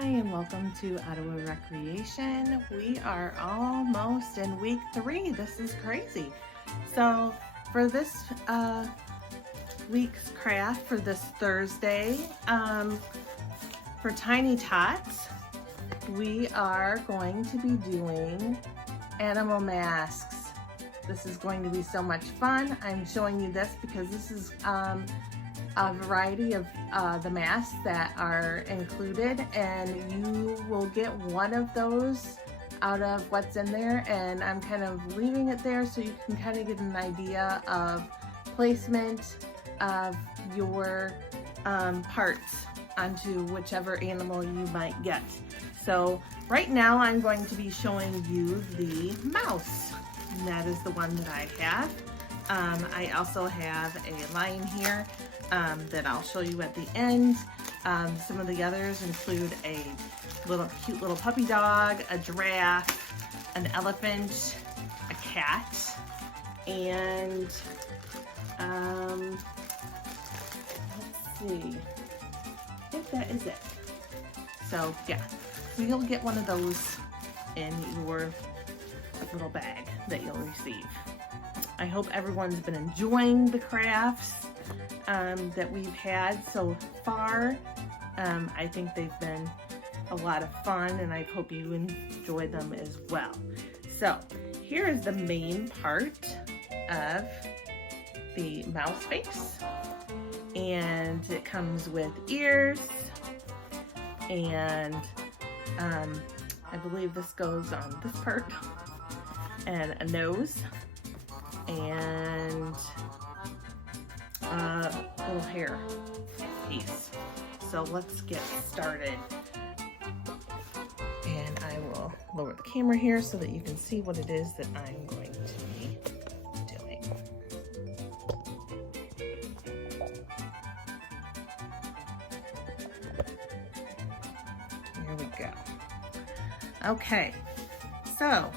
Hi, and welcome to Ottawa Recreation. We are almost in week 3. This is crazy. So for this week's craft, for this Thursday, for Tiny Tots, we are going to be doing animal masks. This is going to be so much fun. I'm showing you this because this is a variety of the masks that are included, and you will get one of those out of what's in there, and I'm kind of leaving it there so you can kind of get an idea of placement of your parts onto whichever animal you might get. So right now I'm going to be showing you the mouse, and that is the one that I have. I also have a lion here that I'll show you at the end. Some of the others include a cute little puppy dog, a giraffe, an elephant, a cat, and let's see, I think that is it. So yeah, you'll get one of those in your little bag that you'll receive. I hope everyone's been enjoying the crafts that we've had so far. I think they've been a lot of fun, and I hope you enjoy them as well. So here is the main part of the mouse face, and it comes with ears, and I believe this goes on this part, and a nose, and a little hair piece. So let's get started. And I will lower the camera here so that you can see what it is that I'm going to be doing. Here we go. Okay, so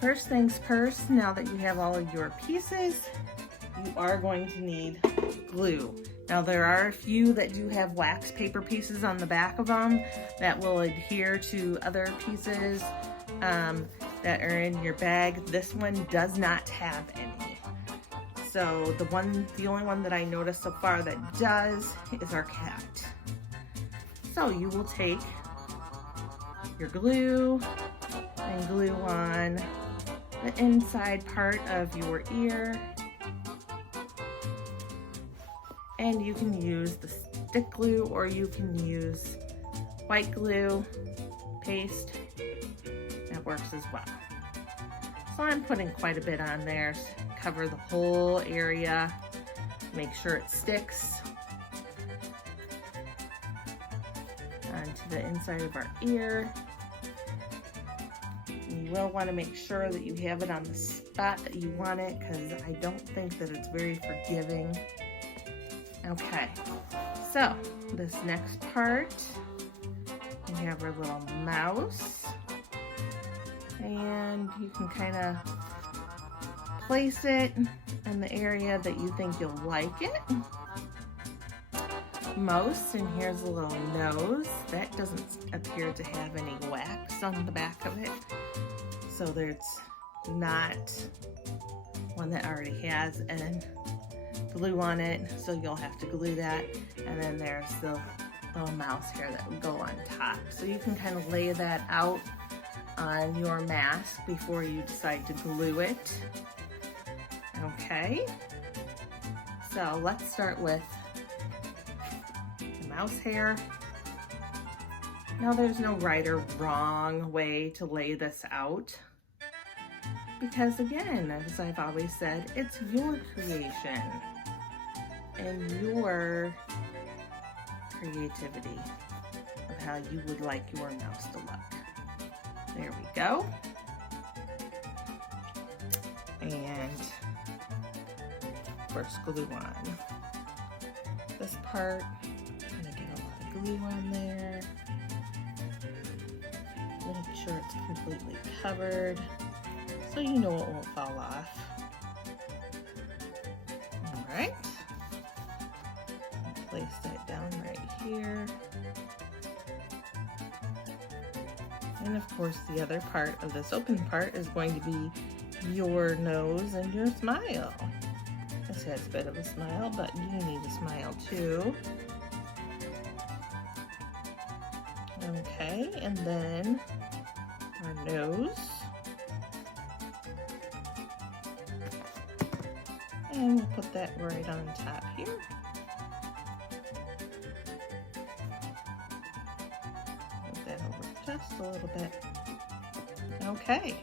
first things first, now that you have all of your pieces, you are going to need glue. Now there are a few that do have wax paper pieces on the back of them that will adhere to other pieces that are in your bag. This one does not have any. So the only one that I noticed so far that does is our cat. So you will take your glue and glue on the inside part of your ear, and you can use the stick glue or you can use white glue paste. That works as well. So I'm putting quite a bit on there to cover the whole area, make sure it sticks onto the inside of our ear. You will want to make sure that you have it on the spot that you want it, because I don't think that it's very forgiving. Okay, so this next part, we have our little mouse, and you can kind of place it in the area that you think you'll like it most. And here's a little nose that doesn't appear to have any wax on the back of it, so there's not one that already has and glue on it, so you'll have to glue that. And then there's the little mouse hair that would go on top, so you can kind of lay that out on your mask before you decide to glue it. Okay, so let's start with the mouse hair. Now there's no right or wrong way to lay this out, because again, as I've always said, it's your creation and your creativity of how you would like your mouse to look. There we go. And first glue on this part. I'm gonna get a lot of glue on there. Make sure it's completely covered so you know it won't fall off. All right. Place that down right here. of course, the other part of this open part is going to be your nose and your smile. This has a bit of a smile, but you need a smile too. Okay, and then our nose. And we'll put that right on top here. Move that over just a little bit. Okay.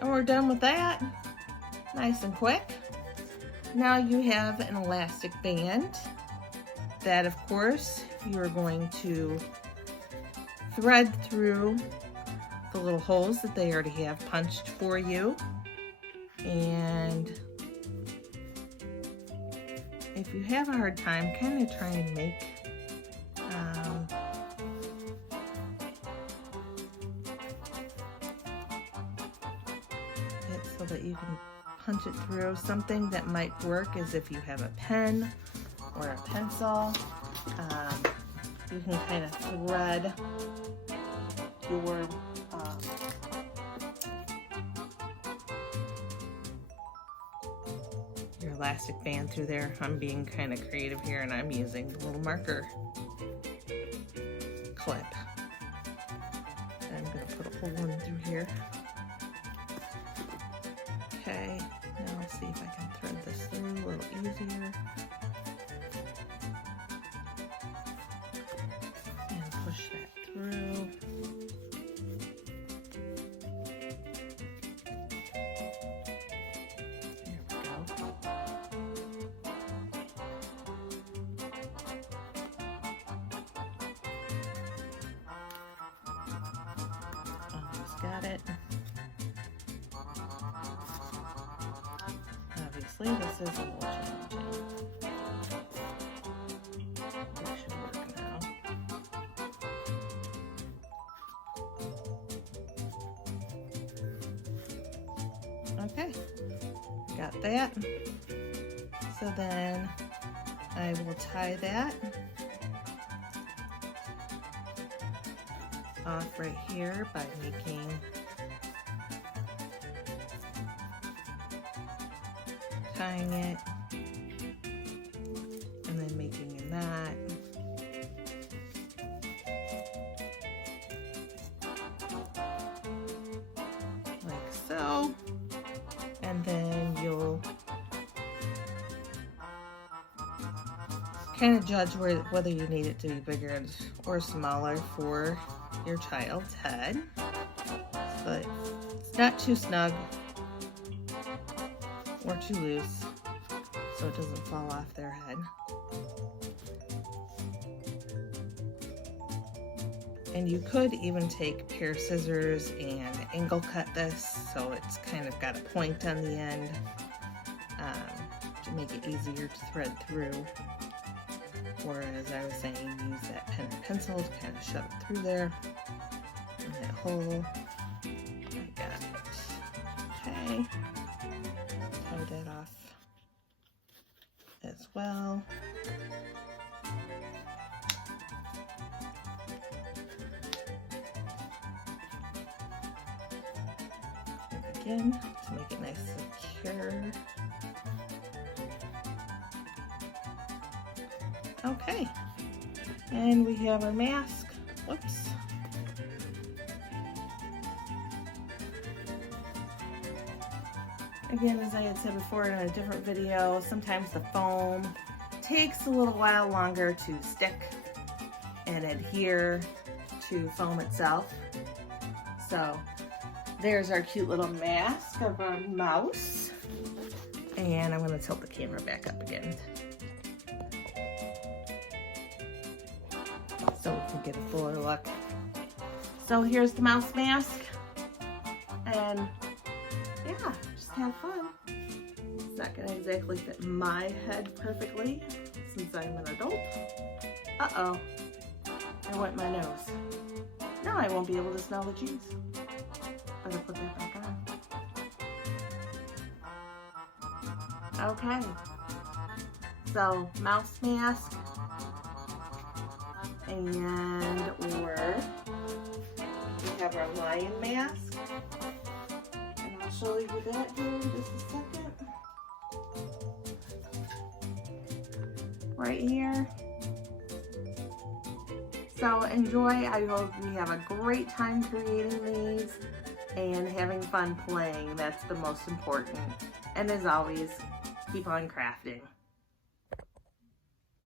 And we're done with that. Nice and quick. Now you have an elastic band that, of course, you are going to thread through the little holes that they already have punched for you. And if you have a hard time, kind of try and make it so that you can punch it through. Something that might work is if you have a pen or a pencil, you can kind of thread your elastic band through there. I'm being kind of creative here and I'm using the little marker clip. I'm going to put a hole in through here. Okay, now let's see if I can thread this through a little easier. And push that through. There we go. Almost got it. Obviously, this is a little challenging. It should work now. Okay, got that. So then I will tie that off right here by tying it and then making a knot. Like so. And then you'll kind of judge whether you need it to be bigger or smaller for your child's head. But it's not too snug or too loose, so it doesn't fall off their head. And you could even take a pair of scissors and angle cut this so it's kind of got a point on the end to make it easier to thread through. Or as I was saying, use that pen and pencil to kind of shove it through there. And that hole, I got it. Okay. Tie that off as well. And again, to make it nice and secure. Okay, and we have our mask. Whoops. Again, as I had said before in a different video, sometimes the foam takes a little while longer to stick and adhere to foam itself. So there's our cute little mask of our mouse. And I'm going to tilt the camera back up again so we can get a fuller look. So here's the mouse mask, and yeah, just have fun. It's not gonna exactly fit my head perfectly since I'm an adult. Uh-oh, I wet my nose. Now I won't be able to smell the cheese. Better put that back on. Okay, so mouse mask, and or lion mask. And I'll show you that here in just a second. Right here. So enjoy. I hope you have a great time creating these and having fun playing. That's the most important. And as always, keep on crafting.